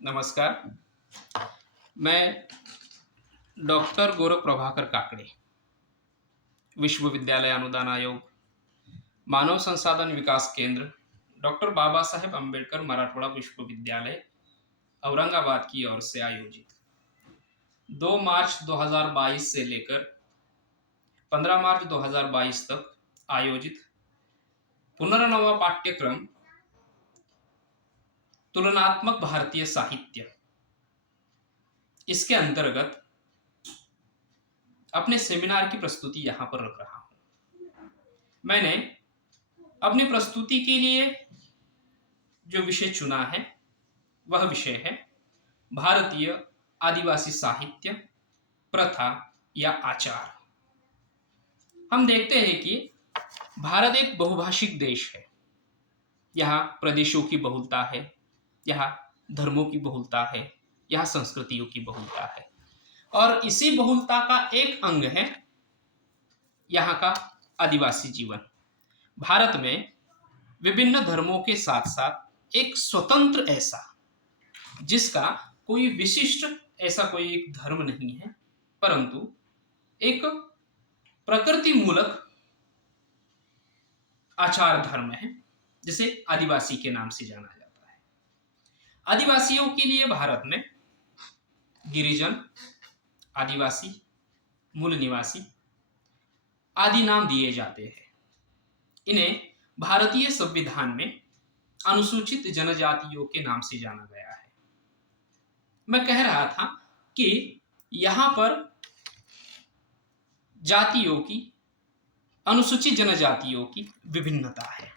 नमस्कार। मैं डॉक्टर गोरख प्रभाकर काकड़े, विश्वविद्यालय अनुदान आयोग, मानव संसाधन विकास केंद्र, डॉक्टर बाबा साहेब अम्बेडकर मराठवाड़ा विश्वविद्यालय, औरंगाबाद की ओर से आयोजित 2 मार्च 2022 से लेकर 15 मार्च 2022 तक आयोजित पुनर्नवा पाठ्यक्रम तुलनात्मक भारतीय साहित्य, इसके अंतर्गत अपने सेमिनार की प्रस्तुति यहां पर रख रहा हूं। मैंने अपनी प्रस्तुति के लिए जो विषय चुना है वह विषय है भारतीय आदिवासी साहित्य, प्रथा या आचार। हम देखते हैं कि भारत एक बहुभाषिक देश है। यहाँ प्रदेशों की बहुलता है, यहाँ धर्मों की बहुलता है, यहाँ संस्कृतियों की बहुलता है और इसी बहुलता का एक अंग है यहाँ का आदिवासी जीवन। भारत में विभिन्न धर्मों के साथ साथ एक स्वतंत्र ऐसा, जिसका कोई विशिष्ट ऐसा कोई एक धर्म नहीं है, परंतु एक प्रकृति मूलक आचार धर्म है, जिसे आदिवासी के नाम से जाना जाता है। आदिवासियों के लिए भारत में गिरिजन, आदिवासी, मूल निवासी आदि नाम दिए जाते हैं। इन्हें भारतीय संविधान में अनुसूचित जनजातियों के नाम से जाना गया है। मैं कह रहा था कि यहां पर जातियों की, अनुसूचित जनजातियों की विभिन्नता है।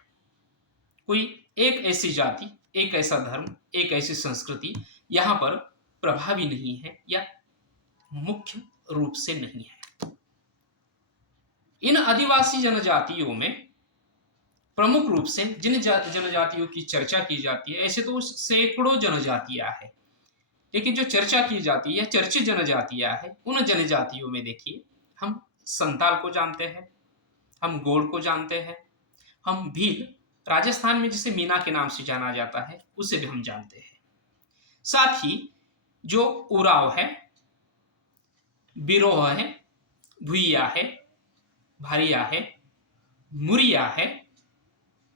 कोई एक ऐसी जाति, एक ऐसा धर्म, एक ऐसी संस्कृति यहां पर प्रभावी नहीं है या मुख्य रूप से नहीं है। इन आदिवासी जनजातियों में प्रमुख रूप से जिन जनजातियों की चर्चा की जाती है, ऐसे तो सैकड़ों जनजातियां हैं, लेकिन जो चर्चा की जाती है, चर्चित जनजातियां हैं, उन जनजातियों में देखिए हम संताल को जानते हैं, हम गोंड को जानते हैं, हम भील, राजस्थान में जिसे मीना के नाम से जाना जाता है, उसे भी हम जानते हैं। साथ ही जो उराव है, बिरोह है, भुइया है, भारिया है, मुरिया है,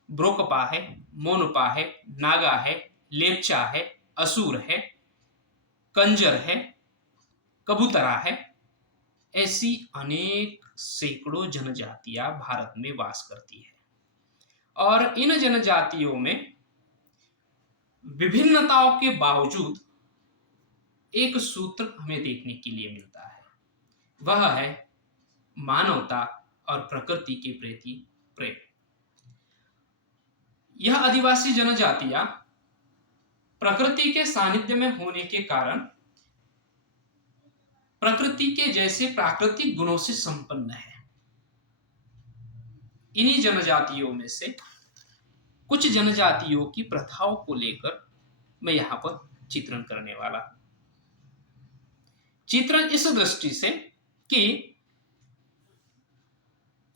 ब्रोकपा है, मोनपा है, नागा है, लेपचा है, असुर है, कंजर है, कबूतरा है, ऐसी अनेक सैकड़ों जनजातियां भारत में वास करती है। और इन जनजातियों में विभिन्नताओं के बावजूद एक सूत्र हमें देखने के लिए मिलता है, वह है मानवता और प्रकृति के प्रति प्रेम। यह आदिवासी जनजातियां प्रकृति के सानिध्य में होने के कारण प्रकृति के जैसे प्राकृतिक गुणों से संपन्न है। इन्हीं जनजातियों में से कुछ जनजातियों की प्रथाओं को लेकर मैं यहां पर चित्रण करने वाला। चित्रण इस दृष्टि से कि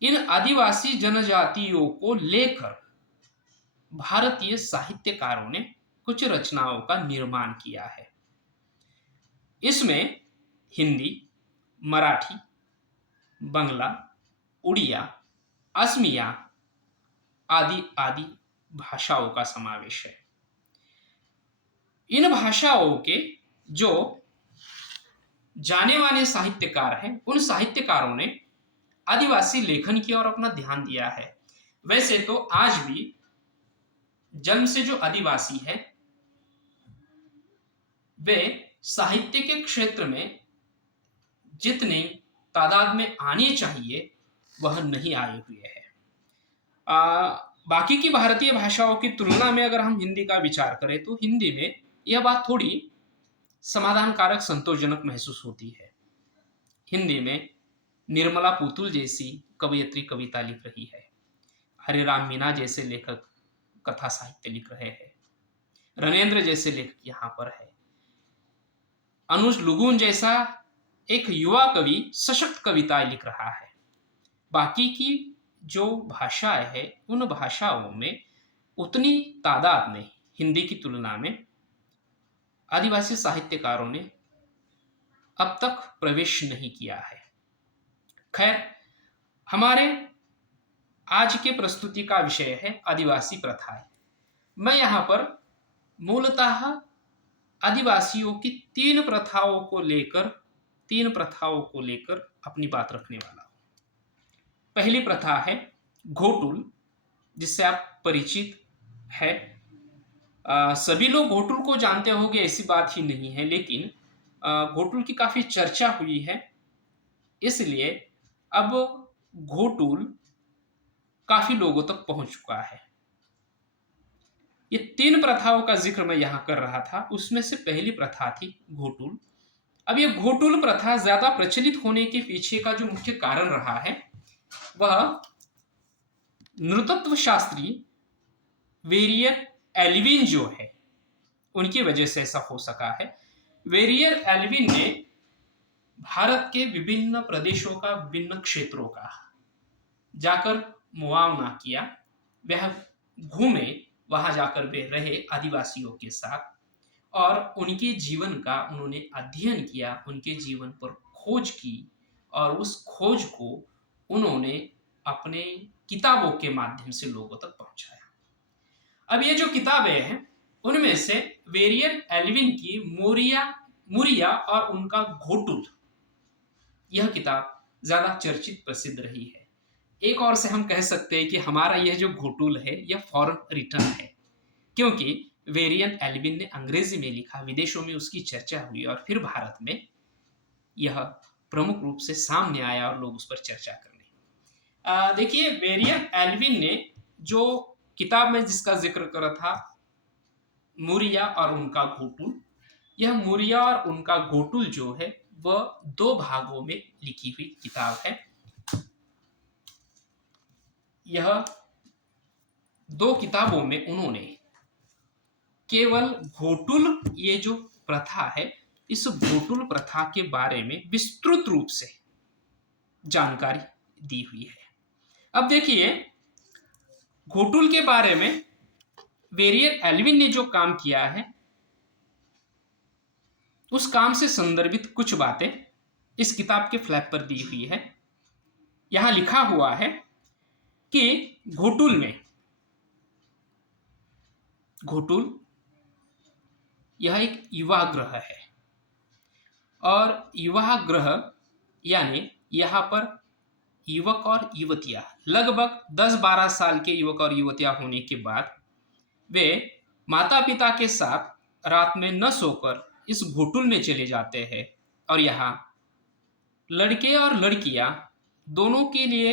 इन आदिवासी जनजातियों को लेकर भारतीय साहित्यकारों ने कुछ रचनाओं का निर्माण किया है। इसमें हिंदी, मराठी, बंगला, उड़िया, असमिया आदि आदि भाषाओं का समावेश है। इन भाषाओं के जो जाने माने साहित्यकार हैं, उन साहित्यकारों ने आदिवासी लेखन की ओर अपना ध्यान दिया है। वैसे तो आज भी जन्म से जो आदिवासी है, वे साहित्य के क्षेत्र में जितनी तादाद में आने चाहिए वह नहीं आए हुए हैं। बाकी की भारतीय भाषाओं की तुलना में अगर हम हिंदी का विचार करें तो हिंदी में यह बात थोड़ी समाधानकारक, संतोषजनक महसूस होती है। हिंदी में निर्मला पुतुल जैसी कवयित्री कविता लिख रही है, हरिराम मीना जैसे लेखक कथा साहित्य लिख रहे हैं, रणेंद्र जैसे लेखक यहाँ पर है, अनुज लुगुन जैसा एक युवा कवि सशक्त कविताएं लिख रहा है। बाकी की जो भाषाएं है, उन भाषाओं में उतनी तादाद में हिंदी की तुलना में आदिवासी साहित्यकारों ने अब तक प्रवेश नहीं किया है। खैर, हमारे आज के प्रस्तुति का विषय है आदिवासी प्रथाएं। मैं यहाँ पर मूलतः आदिवासियों की तीन प्रथाओं को लेकर अपनी बात रखने वाला हूँ। पहली प्रथा है घोटुल, जिससे आप परिचित है। सभी लोग घोटुल को जानते होंगे ऐसी बात ही नहीं है, लेकिन घोटुल की काफी चर्चा हुई है, इसलिए अब घोटुल काफी लोगों तक पहुंच चुका है। ये तीन प्रथाओं का जिक्र मैं यहां कर रहा था, उसमें से पहली प्रथा थी घोटुल। अब ये घोटुल प्रथा ज्यादा प्रचलित होने के पीछे का जो मुख्य कारण रहा है वह नृतत्व शास्त्री वेरियर एल्विन जो है, उनकी वजह से ऐसा हो सका है। वेरियर एल्विन ने भारत के विभिन्न प्रदेशों का, विभिन्न क्षेत्रों का जाकर मुआयना किया। वह घूमे, वहां जाकर वे रहे आदिवासियों के साथ और उनके जीवन का उन्होंने अध्ययन किया, उनके जीवन पर खोज की और उस खोज को उन्होंने अपने किताबों के माध्यम से लोगों तक पहुंचाया। अब ये जो किताबें हैं उनमें से वेरियर एल्विन की मुरिया और उनका घोटुल, यह किताब ज्यादा चर्चित प्रसिद्ध रही है। एक और से हम कह सकते हैं कि हमारा यह जो घोटुल है यह फॉरेन रिटर्न है, क्योंकि वेरियन एल्विन ने अंग्रेजी में लिखा, विदेशों में उसकी चर्चा हुई और फिर भारत में यह प्रमुख रूप से सामने आया और लोग उस पर चर्चा करने। देखिए, वेरियन एल्विन ने जो किताब में जिसका जिक्र करा था, मुरिया और उनका घोटुल, यह मुरिया और उनका घोटुल जो है वह दो भागों में लिखी हुई किताब है। यह दो किताबों में उन्होंने केवल घोटुल, ये जो प्रथा है, इस घोटुल प्रथा के बारे में विस्तृत रूप से जानकारी दी हुई है। अब देखिए, घोटुल के बारे में वेरियर एल्विन ने जो काम किया है उस काम से संदर्भित कुछ बातें इस किताब के फ्लैप पर दी हुई है। यहां लिखा हुआ है कि घोटुल यह एक युवा ग्रह है और युवा ग्रह यानी यहाँ पर युवक और युवतियां, लगभग 10-12 साल के युवक और युवतियां होने के बाद वे माता पिता के साथ रात में न सोकर इस घोटुल में चले जाते हैं और यहाँ लड़के और लड़कियां दोनों के लिए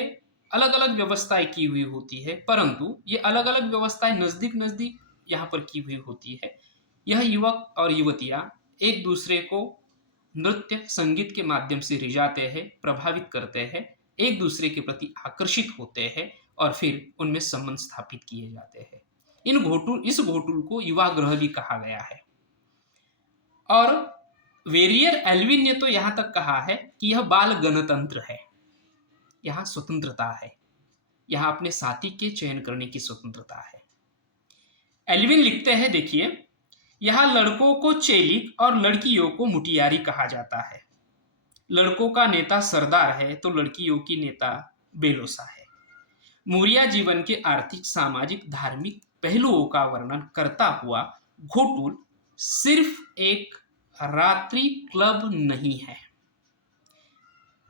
अलग अलग व्यवस्थाएं की हुई होती है, परंतु ये अलग अलग व्यवस्थाएं नजदीक नजदीक यहाँ पर की हुई होती है। यह युवक और युवतियां एक दूसरे को नृत्य संगीत के माध्यम से रिझाते हैं, प्रभावित करते हैं, एक दूसरे के प्रति आकर्षित होते हैं और फिर उनमें संबंध स्थापित किए जाते हैं। इस घोटुल को युवा ग्रह भी कहा गया है। और वेरियर एल्विन ने तो यहां तक कहा है कि यह बाल गणतंत्र है, यहां स्वतंत्रता है, यहां अपने साथी के चयन करने की स्वतंत्रता है। एल्विन लिखते हैं, देखिए, यहां लड़कों को चेलिक और लड़कियों को मुटियारी कहा जाता है। लड़कों का नेता सरदार है तो लड़कियों की नेता बेलोसा है। मौर्य जीवन के आर्थिक, सामाजिक, धार्मिक पहलुओं का वर्णन करता हुआ घोटुल सिर्फ एक रात्रि क्लब नहीं है।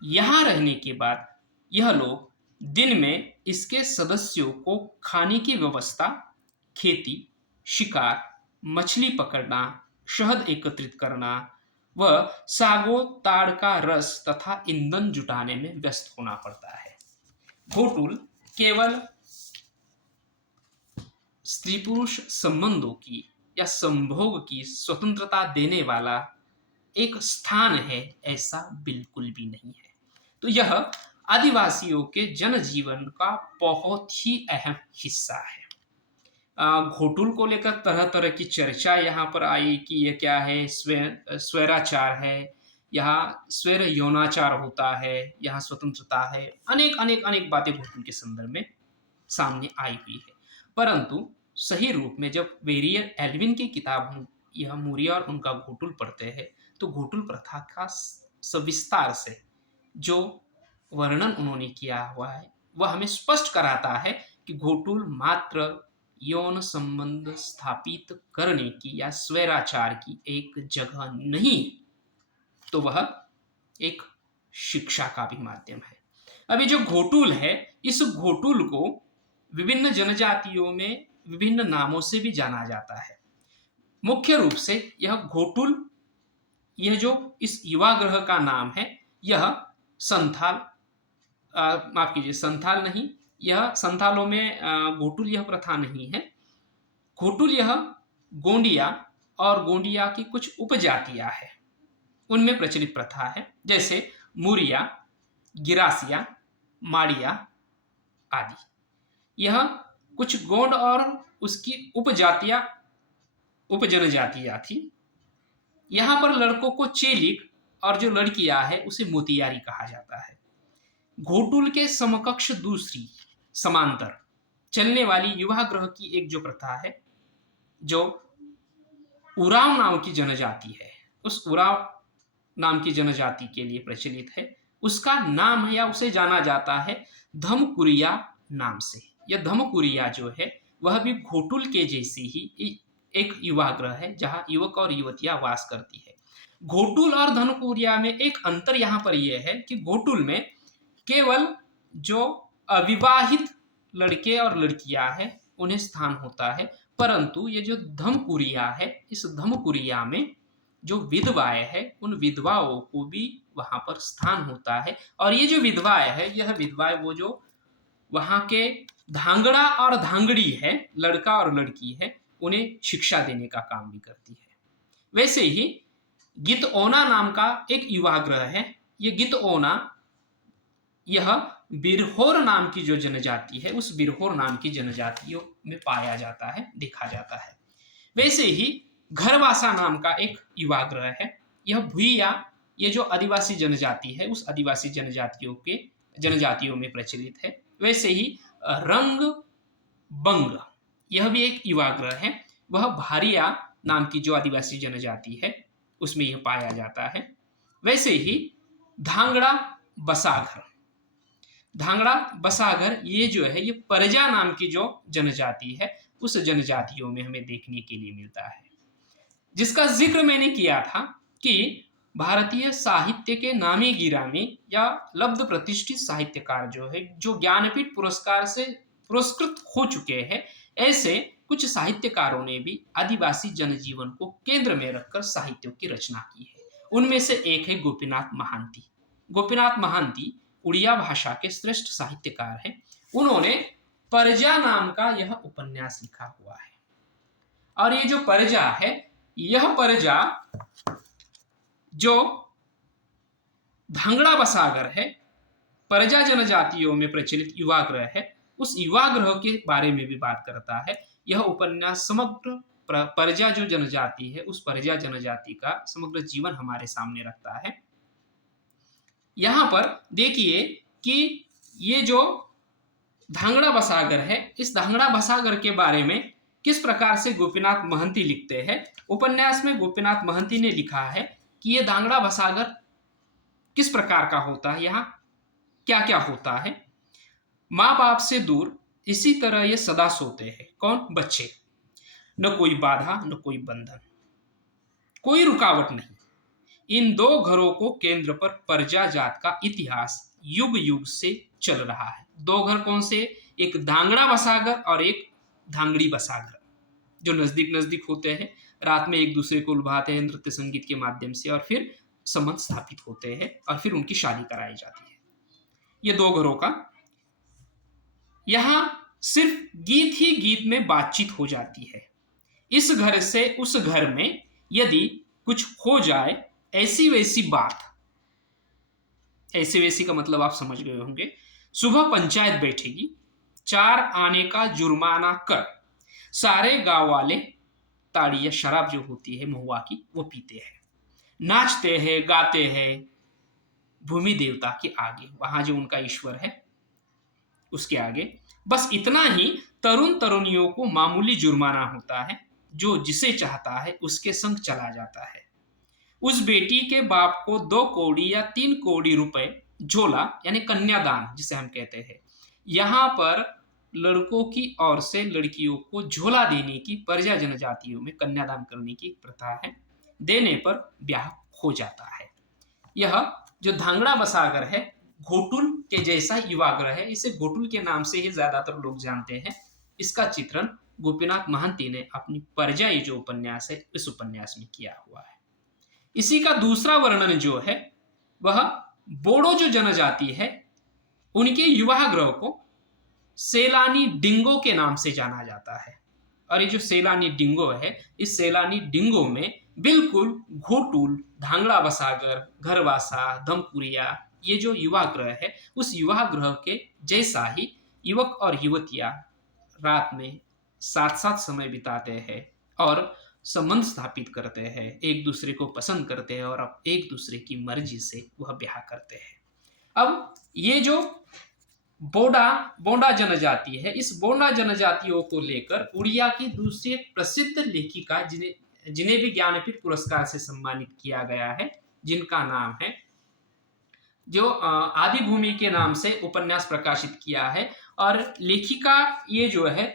यहां रहने के बाद यह लोग दिन में इसके सदस्यों को खाने की व्यवस्था, खेती, शिकार, मछली पकड़ना, शहद एकत्रित करना व सागो ताड़ का रस तथा ईंधन जुटाने में व्यस्त होना पड़ता है। घोटुल केवल स्त्री पुरुष संबंधों की या संभोग की स्वतंत्रता देने वाला एक स्थान है, ऐसा बिल्कुल भी नहीं है। तो यह आदिवासियों के जनजीवन का बहुत ही अहम हिस्सा है। घोटुल को लेकर तरह तरह की चर्चा यहाँ पर आई कि यह क्या है, स्वैराचार है, यहाँ स्वैर यौनाचार होता है, यहाँ स्वतंत्रता है, अनेक अनेक अनेक बातें घोटुल के संदर्भ में सामने आई हुई है। परंतु सही रूप में जब वेरियर एल्विन की किताब हम यह मुरिया और उनका घोटुल पढ़ते हैं तो घोटुल प्रथा का सविस्तार से जो वर्णन उन्होंने किया हुआ है वह हमें स्पष्ट कराता है कि घोटुल मात्र यौन संबंध स्थापित करने की या स्वैराचार की एक जगह नहीं, तो वह एक शिक्षा का भी माध्यम है। अभी जो घोटुल है, इस घोटुल को विभिन्न जनजातियों में विभिन्न नामों से भी जाना जाता है। मुख्य रूप से यह घोटुल, यह जो इस युवा ग्रह का नाम है, यह संथाल, माफ कीजिए, संथाल नहीं, यह संथालों में घोटुल यह प्रथा नहीं है। घोटुल यह गोंडिया और गोंडिया की कुछ उपजातियां है, उनमें प्रचलित प्रथा है, जैसे मुरिया, गिरासिया, माड़िया आदि। यह कुछ गोंड और उसकी उपजातियां, उपजनजातियां थी। यहां पर लड़कों को चेलिक और जो लड़कियां है उसे मोतियारी कहा जाता है। घोटुल के समकक्ष दूसरी समांतर चलने वाली युवा ग्रह की एक जो प्रथा है, जो उराव नाम की जनजाति है, उस उराव नाम की जनजाति के लिए प्रचलित है। उसका नाम या उसे जाना जाता है धमकुरिया नाम से। यह धमकुरिया जो है वह भी घोटुल के जैसी ही एक युवा ग्रह है जहां युवक और युवतियां वास करती है। घोटुल और धमकुरिया में एक अंतर यहां पर यह है कि घोटुल में केवल जो अविवाहित लड़के और लड़कियां हैं उन्हें स्थान होता है, परंतु ये जो धमकुरिया है, इस धमकुरिया में जो विधवाएं हैं उन विधवाओं को भी वहां पर स्थान होता है। और ये जो विधवाएं है, यह विधवाएं वो जो वहां के धांगड़ा और धांगड़ी है, लड़का और लड़की है, उन्हें शिक्षा देने का काम भी करती है। वैसे ही गितओना नाम का एक युवा ग्रह है। ये गितओना, यह बिरहोर नाम की जो जनजाति है, उस बिरहोर नाम की जनजातियों में पाया जाता है, देखा जाता है। वैसे ही घरवासा नाम का एक युवा ग्रह है। यह भुइया, ये जो आदिवासी जनजाति है, उस आदिवासी जनजातियों में प्रचलित है। वैसे ही रंग बंग, यह भी एक युवा ग्रह है। वह भारिया नाम की जो आदिवासी जनजाति है उसमें यह पाया जाता है। वैसे ही धांगड़ा बसाघर, धांगड़ा बसाघर ये जो है, ये परजा नाम की जो जनजाति है उस जनजातियों में हमें देखने के लिए मिलता है, जिसका जिक्र मैंने किया था कि भारतीय साहित्य के नामी गिरामी या लब्ध प्रतिष्ठित साहित्यकार जो है, जो ज्ञानपीठ पुरस्कार से पुरस्कृत हो चुके हैं, ऐसे कुछ साहित्यकारों ने भी आदिवासी जनजीवन को केंद्र में रखकर साहित्यों की रचना की है। उनमें से एक है गोपीनाथ महांती। गोपीनाथ महांती उड़िया भाषा के श्रेष्ठ साहित्यकार हैं। उन्होंने परजा नाम का यह उपन्यास लिखा हुआ है। और ये जो परजा है, यह परजा जो धांगड़ा बसागर है, परजा जनजातियों में प्रचलित युवा ग्रह है, उस युवा ग्रह के बारे में भी बात करता है। यह उपन्यास समग्र परजा जो जनजाति है, उस परजा जनजाति का समग्र जीवन हमारे सामने रखता है। यहां पर देखिए कि ये जो धांगड़ा बसागर है, इस धांगड़ा बसागर के बारे में किस प्रकार से गोपीनाथ महंती लिखते हैं। उपन्यास में गोपीनाथ महंती ने लिखा है कि ये धांगड़ा बसागर किस प्रकार का होता है, यहाँ क्या क्या होता है। माँ बाप से दूर इसी तरह ये सदा सोते हैं। कौन? बच्चे। न कोई बाधा, न कोई बंधन, कोई रुकावट नहीं। इन दो घरों को केंद्र पर परजा जात का इतिहास युग युग से चल रहा है। दो घर कौन से? एक धांगड़ा बसागर और एक धांगड़ी बसागर, जो नजदीक नजदीक होते हैं, रात में एक दूसरे को लुभाते हैं नृत्य संगीत के माध्यम से, और फिर संबंध स्थापित होते हैं और फिर उनकी शादी कराई जाती है। ये दो घरों का यहां सिर्फ गीत ही गीत में बातचीत हो जाती है। इस घर से उस घर में यदि कुछ हो जाए, ऐसी वैसी बात, ऐसी वैसी का मतलब आप समझ गए होंगे। सुबह पंचायत बैठेगी, 4 आने का जुर्माना कर सारे गांव वाले ताड़ी या शराब जो होती है महुआ की, वो पीते हैं, नाचते हैं, गाते हैं भूमि देवता के आगे, वहां जो उनका ईश्वर है उसके आगे। बस इतना ही तरुण तरुणियों को मामूली जुर्माना होता है। जो जिसे चाहता है उसके संग चला जाता है। उस बेटी के बाप को 2 कौड़ी या 3 कौड़ी रुपए झोला यानी कन्यादान जिसे हम कहते हैं, यहाँ पर लड़कों की ओर से लड़कियों को झोला देने की प्रजा जनजातियों में कन्यादान करने की प्रथा है। देने पर ब्याह हो जाता है। यह जो धांगड़ा बसागर है घोटुल के जैसा युवाग्रह है, इसे घोटुल के नाम से ही ज्यादातर लोग जानते हैं। इसका चित्रण गोपीनाथ महंती ने अपनी परिजाई जो उपन्यास है इस उपन्यास में किया हुआ है। इसी का दूसरा वर्णन जो है वह बोडो जो जनजाति है उनके युवाग्रह को सेलानी डिंगो के नाम से जाना जाता है। और ये जो सेलानी डिंगो है, इस सेलानी डिंगो में बिल्कुल घोटुल, धांगड़ा बसागर, घरवासा, धमपुरिया ये जो युवाग्रह है उस युवाग्रह के जैसा ही युवक और युवतियां रात में साथ साथ समय बिताते हैं और संबंध स्थापित करते हैं, एक दूसरे को पसंद करते हैं और अब एक दूसरे की मर्जी से वह ब्याह करते हैं। अब ये जो बोंडा जनजाति है, इस बोंडा जनजातियों को लेकर उड़िया की दूसरी प्रसिद्ध लेखिका जिन्हें भी ज्ञानपीठ पुरस्कार से सम्मानित किया गया है, जिनका नाम है जो आदि भूमि के नाम से उपन्यास प्रकाशित किया है। और लेखिका ये जो है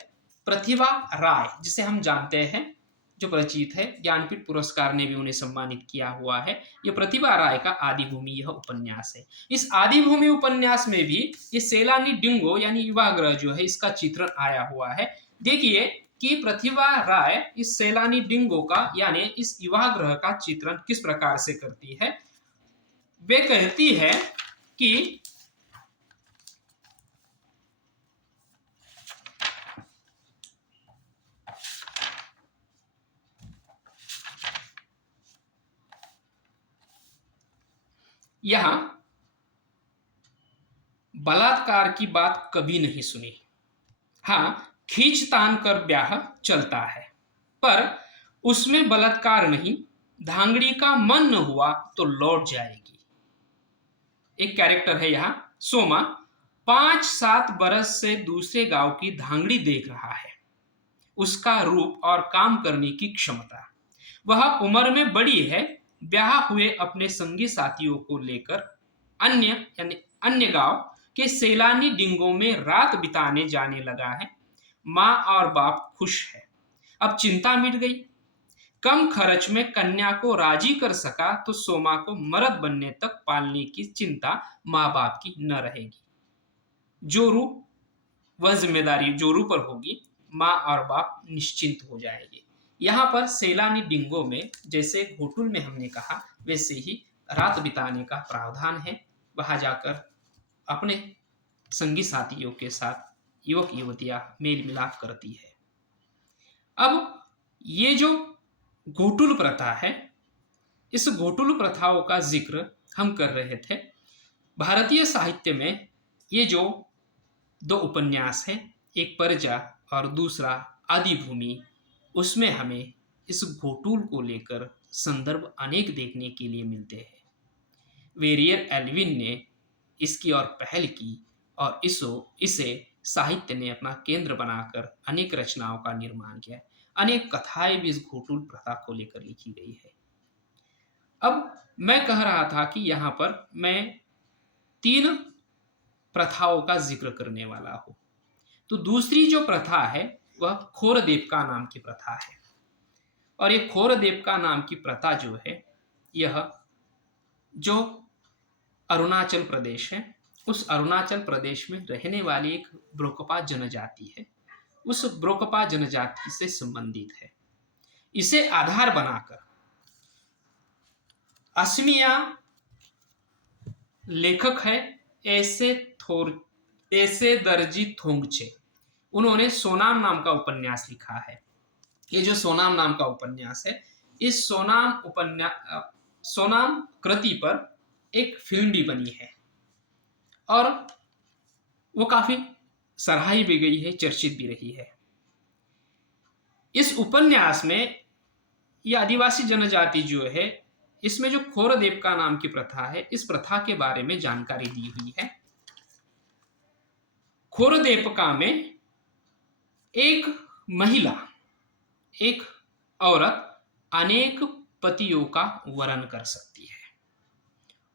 प्रतिभा राय, जिसे हम जानते हैं, जो परिचित है, ज्ञानपीठ पुरस्कार ने भी उन्हें सम्मानित किया हुआ है। ये प्रतिभा राय का आदि भूमि यह उपन्यास है। इस आदि भूमि उपन्यास में भी ये सेलानी डिंगो यानी युवाग्रह जो है इसका चित्रण आया हुआ है। देखिए कि प्रतिभा राय इस सेलानी डिंगो का यानी इस युवाग्रह का चित्रण किस प्रकार से करती है। वे कहती है कि यहां बलात्कार की बात कभी नहीं सुनी। हाँ, खींचतान कर ब्याह चलता है, पर उसमें बलात्कार नहीं, धांगड़ी का मन न हुआ तो लौट जाएगी। एक कैरेक्टर है यहाँ सोमा, 5-7 बरस से दूसरे गांव की धांगड़ी देख रहा है। उसका रूप और काम करने की क्षमता, वह उम्र में बड़ी है, ब्याह हुए अपने संगी साथियों को लेकर अन्य गांव के सेलानी डिंगों में रात बिताने जाने लगा है। माँ और बाप खुश है, अब चिंता मिट गई। कम खर्च में कन्या को राजी कर सका तो सोमा को मर्द बनने तक पालने की चिंता माँ बाप की न रहेगी। जोरू वह जिम्मेदारी जोरू पर होगी, माँ और बाप निश्चिंत हो जाएंगे। यहाँ पर सेलानी डिंगो में जैसे घोटुल में हमने कहा वैसे ही रात बिताने का प्रावधान है। वहां जाकर अपने संगी साथियों के साथ युवक युवतियां मेल मिलाप करती है। अब ये जो घोटुल प्रथा है, इस घोटुल प्रथाओं का जिक्र हम कर रहे थे। भारतीय साहित्य में ये जो 2 उपन्यास हैं, एक परिजा और दूसरा आदि भूमि, उसमें हमें इस घोटुल को लेकर संदर्भ अनेक देखने के लिए मिलते हैं। वेरियर एल्विन ने इसकी ओर पहल की और इसे साहित्य ने अपना केंद्र बनाकर अनेक रचनाओं का निर्माण किया। अनेक कथाएं भी इस घोटुल प्रथा को लेकर लिखी गई है। अब मैं कह रहा था कि यहाँ पर मैं 3 प्रथाओं का जिक्र करने वाला हूँ। तो दूसरी जो प्रथा है वह खोर देवका नाम की प्रथा है। और ये खोर देवका नाम की प्रथा जो है, यह जो अरुणाचल प्रदेश है, उस अरुणाचल प्रदेश में रहने वाली एक ब्रोकपा जनजाति है, उस ब्रोकपा जनजाति से संबंधित है। इसे आधार बनाकर असमिया लेखक है ऐसे दर्जी थोंगचे, उन्होंने सोनाम नाम का उपन्यास लिखा है। ये जो सोनाम नाम का उपन्यास है, इस सोनाम कृति पर एक फिल्म भी बनी है और वो काफी सराही भी गई है, चर्चित भी रही है। इस उपन्यास में ये आदिवासी जनजाति जो है, इसमें जो खोर देवका नाम की प्रथा है, इस प्रथा के बारे में जानकारी दी हुई है। खोर देवका में एक महिला एक औरत अनेक पतियों का वरण कर सकती है।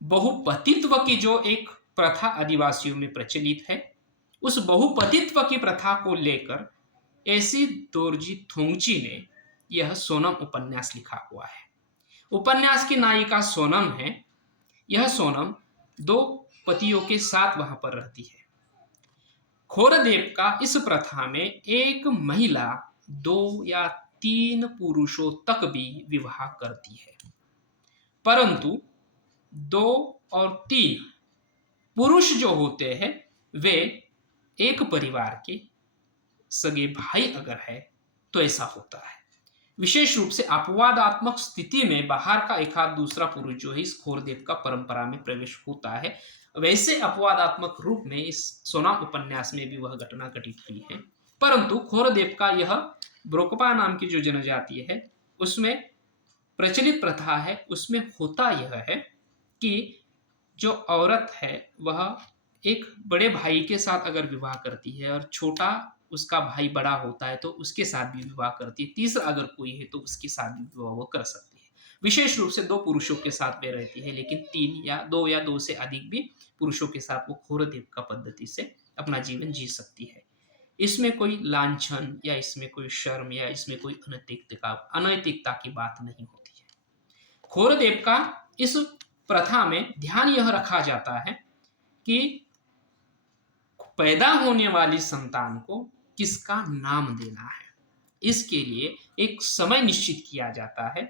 बहुपतित्व की जो एक प्रथा आदिवासियों में प्रचलित है, उस बहुपतित्व की प्रथा को लेकर एसी दोरजी थोंगची ने यह सोनम उपन्यास लिखा हुआ है। उपन्यास की नायिका सोनम है। यह सोनम दो पतियों के साथ वहां पर रहती है। खोरदेव का इस प्रथा में एक महिला 2 या 3 पुरुषों तक भी विवाह करती है, परंतु 2 और 3 पुरुष जो होते हैं वे एक परिवार के सगे भाई अगर है तो ऐसा होता है। विशेष रूप से अपवादात्मक स्थिति में बाहर का एक आध दूसरा पुरुष जो है इस खोरदेव का परंपरा में प्रवेश होता है। वैसे अपवादात्मक रूप में इस सोनाम उपन्यास में भी वह घटना घटित हुई है, परंतु खोरदेव का यह ब्रोकपा नाम की जो जनजाति है उसमें प्रचलित प्रथा है। उसमें होता यह है कि जो औरत है वह एक बड़े भाई के साथ अगर विवाह करती है और छोटा उसका भाई बड़ा होता है तो उसके साथ भी विवाह करती है, तीसरा अगर कोई है तो उसके साथ भी विवाह वो कर सकती है। विशेष रूप से 2 पुरुषों के साथ वे रहती है, लेकिन 3 या 2 से अधिक भी पुरुषों के साथ वो खोरदेव का पद्धति से अपना जीवन जी सकती है। इसमें कोई लांछन या इसमें कोई शर्म या इसमें कोई अनैतिकता की बात नहीं होती है। खोरदेव का इस प्रथा में ध्यान यह रखा जाता है कि पैदा होने वाली संतान को किसका नाम देना है। इसके लिए एक समय निश्चित किया जाता है।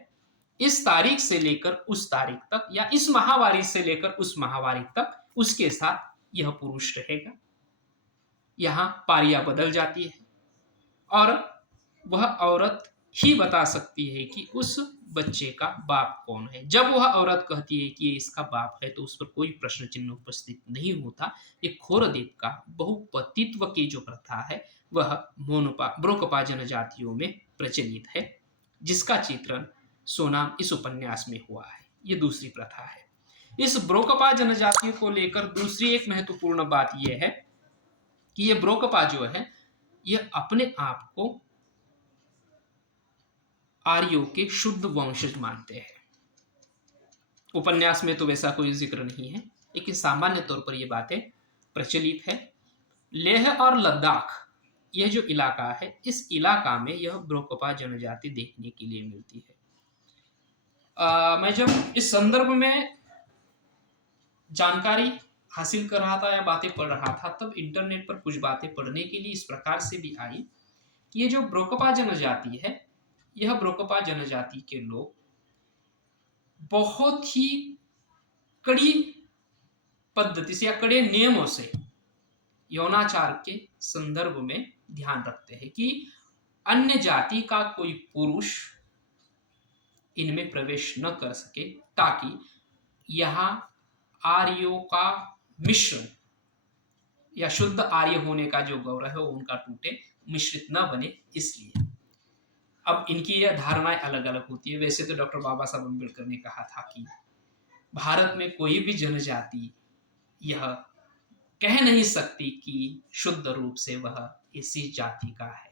इस तारीख से लेकर उस तारीख तक या इस माहवारी से लेकर उस माहवारी तक उसके साथ यह पुरुष रहेगा। यहां पारियां बदल जाती है और वह औरत ही बता सकती है कि उस बच्चे का बाप कौन है। जब वह औरत कहती है कि ये इसका बाप है तो उस पर कोई प्रश्न चिन्ह उपस्थित नहीं होता। ये खोरदेव का बहुपतित्व की जो प्रथा है वह ब्रोकपा जनजातियों में प्रचलित है, जिसका चित्रण सोनाम इस उपन्यास में हुआ है। ये दूसरी प्रथा है। इस ब्रोकपा जनजाति को लेकर दूसरी एक महत्वपूर्ण बात यह है कि ये ब्रोकपा जो है यह अपने आप को आर्यों के शुद्ध वंशज मानते हैं। उपन्यास में तो वैसा कोई जिक्र नहीं है, लेकिन सामान्य तौर पर यह बातें प्रचलित है। लेह और लद्दाख यह जो इलाका है, इस इलाका में यह ब्रोकपा जनजाति देखने के लिए मिलती है। मैं जब इस संदर्भ में जानकारी हासिल कर रहा था या बातें पढ़ रहा था तब इंटरनेट पर कुछ बातें पढ़ने के लिए इस प्रकार से भी आई कि ये जो ब्रोकपा जनजाति है, यह ब्रोकपा जनजाति के लोग बहुत ही कड़ी पद्धति से या कड़े नियमों से यौनाचार के संदर्भ में ध्यान रखते हैं कि अन्य जाति का कोई पुरुष इनमें प्रवेश न कर सके, ताकि यहाँ आर्यों का मिश्रण या शुद्ध आर्य होने का जो गौरव है वो उनका टूटे, मिश्रित न बने। इसलिए अब इनकी यह धारणाएं अलग अलग होती है। वैसे तो डॉक्टर बाबा साहब अम्बेडकर ने कहा था कि भारत में कोई भी जनजाति यह कह नहीं सकती कि शुद्ध रूप से वह इसी जाति का है।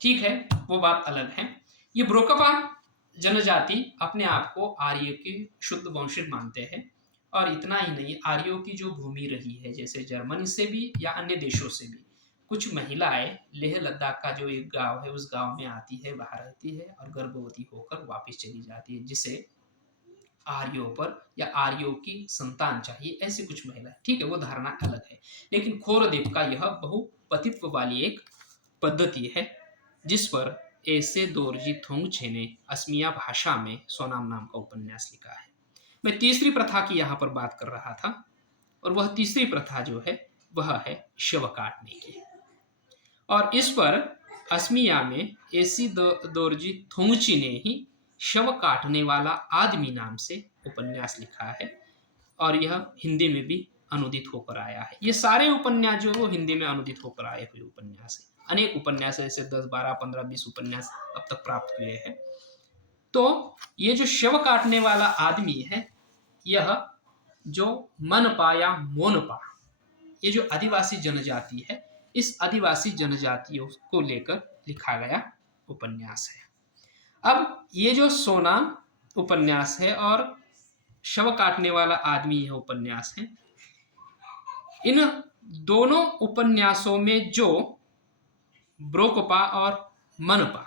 ठीक है, वो बात अलग है। ये ब्रोकपा जनजाति अपने आप को आर्य के शुद्ध वंशज मानते हैं, और इतना ही नहीं, आर्यों की जो भूमि रही है जैसे जर्मनी से भी या अन्य देशों से भी कुछ महिलाएं लेह लद्दाख का जो एक गांव है उस गांव में आती है, वहां रहती है और गर्भवती होकर वापस चली जाती है, जिसे आर्यों पर या आर्यों की संतान चाहिए, ऐसी कुछ महिला। ठीक है, वो धारणा अलग है। लेकिन खोरदेव का यह बहुपतित्व वाली एक पद्धति है जिस पर एसे दोरजी थोंगछे ने असमिया भाषा में सोनाम नाम का उपन्यास लिखा है। मैं तीसरी प्रथा की यहाँ पर बात कर रहा था, और वह तीसरी प्रथा जो है वह है शव काटने की। और इस पर असमिया में एसी दोरजी थोंगची ने ही शव काटने वाला आदमी नाम से उपन्यास लिखा है, और यह हिंदी में भी अनुदित होकर आया है। ये सारे उपन्यास जो वो हिंदी में अनुदित होकर आए हुए उपन्यास है। अनेक उपन्यास ऐसे 10, 12, 15, 20 उपन्यास अब तक प्राप्त हुए हैं। तो ये जो शव काटने वाला आदमी है, यह जो मनपा या मोनपा, ये जो आदिवासी जनजाति है, इस आदिवासी जनजातियों को लेकर लिखा गया उपन्यास है। अब ये जो सोना उपन्यास है और शव काटने वाला आदमी यह उपन्यास है, इन दोनों उपन्यासों में जो ब्रोकपा और मनपा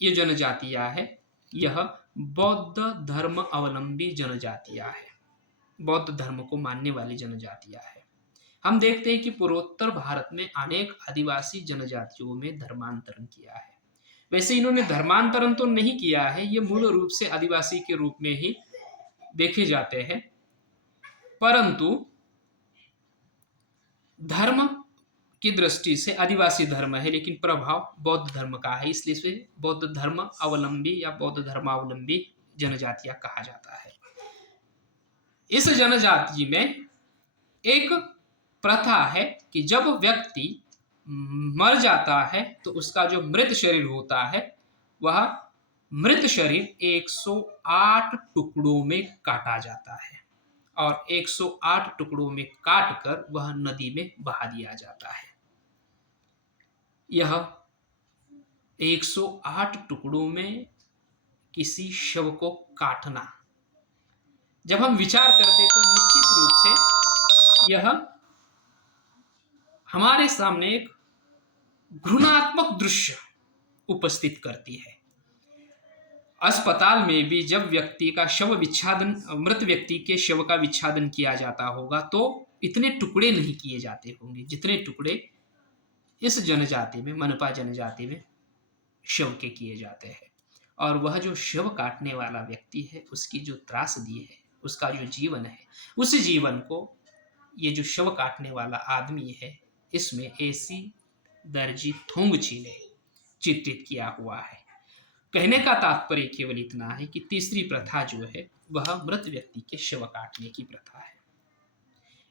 ये जनजातियां है, यह बौद्ध धर्म अवलंबी जनजातियां है, बौद्ध धर्म को मानने वाली जनजातियां है। हम देखते हैं कि पूर्वोत्तर भारत में अनेक आदिवासी जनजातियों में धर्मांतरण किया है। वैसे इन्होंने धर्मांतरण तो नहीं किया है, ये मूल रूप से आदिवासी के रूप में ही देखे जाते हैं, परंतु धर्म की दृष्टि से आदिवासी धर्म है, लेकिन प्रभाव बौद्ध धर्म का है, इसलिए इसे बौद्ध धर्म अवलंबी या बौद्ध धर्मावलंबी जनजातियां कहा जाता है। इस जनजाति में एक प्रथा है कि जब व्यक्ति मर जाता है तो उसका जो मृत शरीर होता है वह मृत शरीर 108 टुकड़ों में काटा जाता है और 108 टुकड़ों में काटकर वह नदी में बहा दिया जाता है। यह 108 टुकड़ों में किसी शव को काटना, जब हम विचार करते तो निश्चित रूप से यह हमारे सामने एक घृणात्मक दृश्य उपस्थित करती है। अस्पताल में भी जब व्यक्ति का शव विच्छादन, मृत व्यक्ति के शव का विच्छादन किया जाता होगा तो इतने टुकड़े नहीं किए जाते होंगे जितने टुकड़े इस जनजाति में, मनपा जनजाति में शव के किए जाते हैं। और वह जो शव काटने वाला व्यक्ति है, उसकी जो त्रासदी है, उसका जो जीवन है, उस जीवन को ये जो शव काटने वाला आदमी है इसमें ऐसी दर्जी थोंगची ने चित्रित किया हुआ है। कहने का तात्पर्य केवल इतना है कि तीसरी प्रथा जो है वह मृत व्यक्ति के शव काटने की प्रथा है।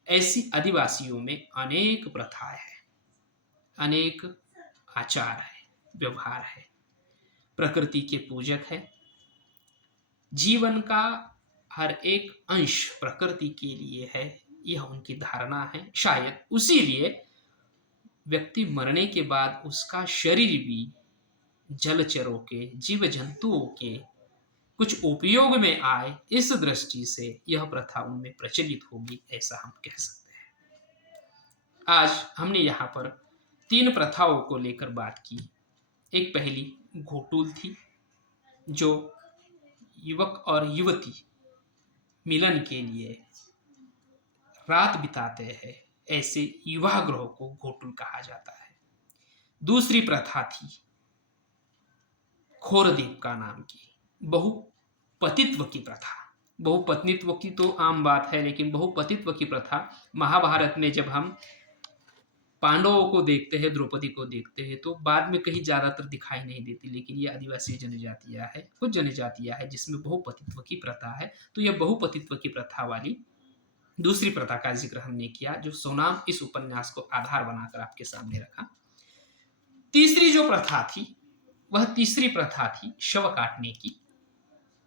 ऐसी आदिवासियों में अनेक प्रथाएं हैं, अनेक आचार है, व्यवहार है, प्रकृति के पूजक है, जीवन का हर एक अंश प्रकृति के लिए है, यह उनकी धारणा है। शायद उसीलिए व्यक्ति मरने के बाद उसका शरीर भी जलचरों के, जीव जंतुओं के कुछ उपयोग में आए, इस दृष्टि से यह प्रथा उनमें प्रचलित होगी, ऐसा हम कह सकते हैं। आज हमने यहाँ पर 3 प्रथाओं को लेकर बात की। एक पहली घोटुल थी, जो युवक और युवती मिलन के लिए रात बिताते हैं, ऐसे विवाह गृह को घोटुल कहा जाता है। दूसरी प्रथा थी खोरदीप का नाम की बहुपतित्व की प्रथा। बहुपत्नीत्व की तो आम बात है, लेकिन बहुपतित्व की प्रथा महाभारत में जब हम पांडवों को देखते हैं, द्रौपदी को देखते हैं, तो बाद में कहीं ज्यादातर दिखाई नहीं देती, लेकिन ये आदिवासी जनजातियां है, कुछ जनजातियां है जिसमें बहुपतित्व की प्रथा है। तो यह बहुपतित्व की प्रथा वाली दूसरी प्रथा का जिक्र हमने किया, जो सोनाम इस उपन्यास को आधार बनाकर आपके सामने रखा। तीसरी जो प्रथा थी वह तीसरी प्रथा थी शव काटने की।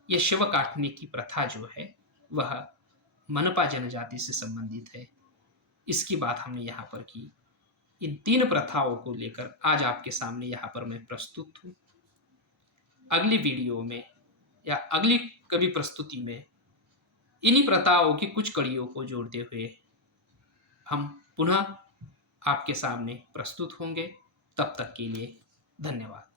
यह शव काटने की प्रथा जो है वह मनपा जनजाति से संबंधित है, इसकी बात हमने यहाँ पर की। इन 3 प्रथाओं को लेकर आज आपके सामने यहाँ पर मैं प्रस्तुत हूँ। अगली वीडियो में या अगली कभी प्रस्तुति में इन्हीं प्रथाओं की कुछ कड़ियों को जोड़ते हुए हम पुनः आपके सामने प्रस्तुत होंगे। तब तक के लिए धन्यवाद।